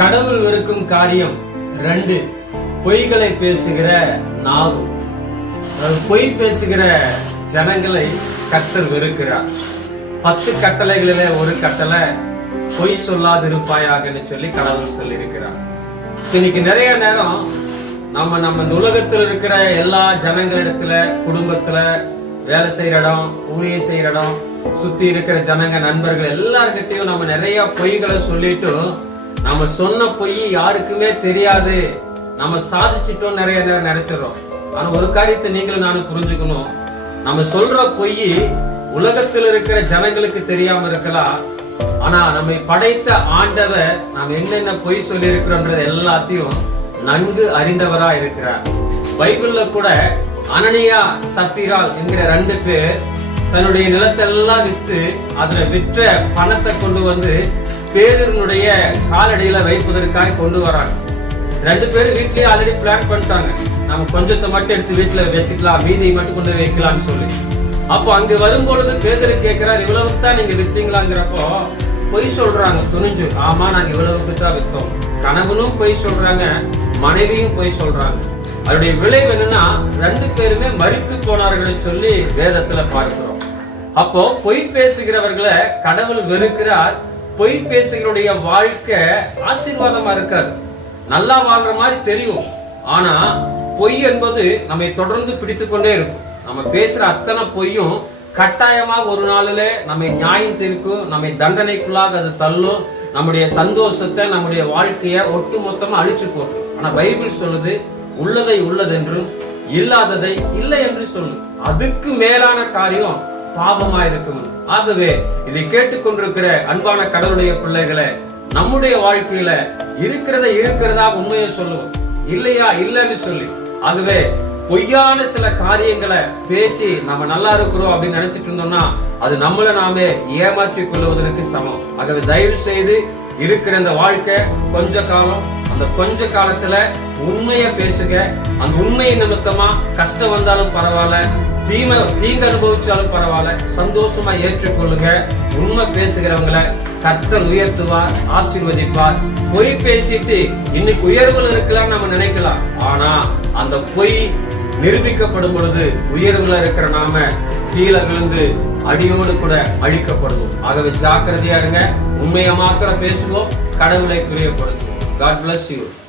கடவுள் வெறுக்கும் காரியம் ரெண்டு. பொய்களை பேசுகிற நாவும் அதாவது பொய் பேசுகிற ஜனங்களை கத்தர் வெறுக்கிறார். பத்து கட்டளைகளில ஒரு கட்டளை பொய் சொல்லாதிருப்பாயாகன்னு சொல்லி கடவுள் சொல்லியிருக்கிறார். இன்னைக்கு நிறைய நேரம் நம்ம நம்ம இந்த இருக்கிற எல்லா ஜனங்களிடத்துல குடும்பத்துல வேலை செய்யற இடம் ஊரையை செய்யற இடம் சுத்தி இருக்கிற ஜனங்க நண்பர்கள் எல்லார்கிட்டையும் நம்ம நிறைய பொய்களை சொல்லிட்டு நம்ம சொன்ன பொய் யாருக்குமே தெரியாது. நம்ம சாதிச்சிட்டோம் நிறைய நேரம் நினைச்சிடறோம். ஆனா ஒரு காரியத்தை நீங்களும் நானும் புரிஞ்சுக்கணும். நம்ம சொல்ற பொய் உலகத்தில் இருக்கிற ஜனங்களுக்கு தெரியாம இருக்கலாம். ஆனா நம்மை படைத்த ஆண்டவர் நாம் என்னென்ன பொய் சொல்லி இருக்கிறோன்றது எல்லாத்தையும் நன்கு அறிந்தவரா இருக்கிறார். பைபிள்ல கூட அனனியா சப்பீரால் என்கிற ரெண்டு பேர் தன்னுடைய நிலத்தெல்லாம் வித்து அதுல விற்ற பணத்தை கொண்டு வந்து பேரினுடைய காலடியில வைப்பதற்காக கொண்டு வராங்க. ரெண்டு பேரும் வீட்லயே ஆல்ரெடி பிளான் பண்ணிட்டாங்க. நம்ம கொஞ்சத்தை மட்டும் எடுத்து வீட்டுல வச்சுக்கலாம் மீதியை மட்டும் கொண்டு வைக்கலாம்னு சொல்லி. அப்போ அங்க வரும்பொழுது பேதர் கேட்கிறார் இவ்வளவுக்கு தான் நீங்க வித்தீங்களாங்கிறப்போ பொய் சொல்றாங்க துணிஞ்சு. ஆமா நாங்க இவ்வளவுக்கு தான் வித்தோம். கணவனும் பொய் சொல்றாங்க மனைவியும் பொய் சொல்றாங்க. அதனுடைய விளைவு என்னன்னா ரெண்டு பேருமே மறித்து போனார்கள் சொல்லி வேதத்துல பார்க்கிறோம். அப்போ பொய் பேசுகிறவர்களை கடவுள் வெறுக்கிறார் பொய் பேசுகிறோடைய வாழ்க்கை ஆசீர்வாதமா இருக்காது. நல்லா வாழ்ற மாதிரி தெரியும். ஆனா பொய் என்பது நம்மை தொடர்ந்து பிடித்து கொண்டே இருக்கும். நம்ம பேசுற அத்தனை பொய்யும் கட்டாயமாக ஒரு நாளில் நம்மை நியாயம் தீர்க்கும் நம்மை தண்டனைக்குள்ளாக அது தள்ளும் நம்முடைய சந்தோஷத்தை நம்முடைய வாழ்க்கைய ஒட்டு மொத்தமா அழிச்சு போட்டோம். ஆனா பைபிள் சொல்லுது உள்ளதை உள்ளதென்றும் இல்லாததை இல்லை என்று சொல்லும். அதுக்கு மேலான காரியம் பாவமா இருக்கும் ஆகவே இதை கேட்டுக்கொண்டிருக்கிற அன்பான கடவுளுடைய பிள்ளைகளை நம்முடைய வாழ்க்கையில இருக்கிறத இருக்கிறதா உண்மையை சொல்லுவோம். இல்லையா இல்லைன்னு சொல்லி. ஆகவே பொய்யான சில காரியங்களை பேசி நம்ம நல்லா இருக்கிறோம் அப்படின்னு நினைச்சிட்டு இருந்தோம்னா அது நம்மள நாமே ஏமாற்றிக் கொள்வதற்கு சமம். ஆகவே தயவு செய்து இருக்கிற இந்த வாழ்க்கை கொஞ்ச காலம் அந்த கொஞ்ச காலத்துல உண்மைய பேசுங்க. அந்த உண்மையை நிமித்தமா கஷ்டம் வந்தாலும் பரவாயில்ல தீமை தீங்கு அனுபவிச்சாலும் பரவாயில்ல சந்தோஷமா ஏற்றுக்கொள்ளுங்க. உண்மை பேசுகிறவங்களை கர்த்தர் உயர்த்துவார் ஆசீர்வதிப்பார். பொய் பேசிட்டு இன்னைக்கு உயர்வுல இருக்கலாம் நம்ம நினைக்கலாம். ஆனா அந்த பொய் நிரூபிக்கப்படும் பொழுது உயர்வுல இருக்கிற நாம கீழே விழுந்து அடியோடு கூட அழிக்கப்படுவோம். ஆகவே ஜாக்கிரதையா இருங்க. உண்மையை மாத்திரம் பேசுவோம் கடவுளை பிரியப்படுத்துவோம். God bless you.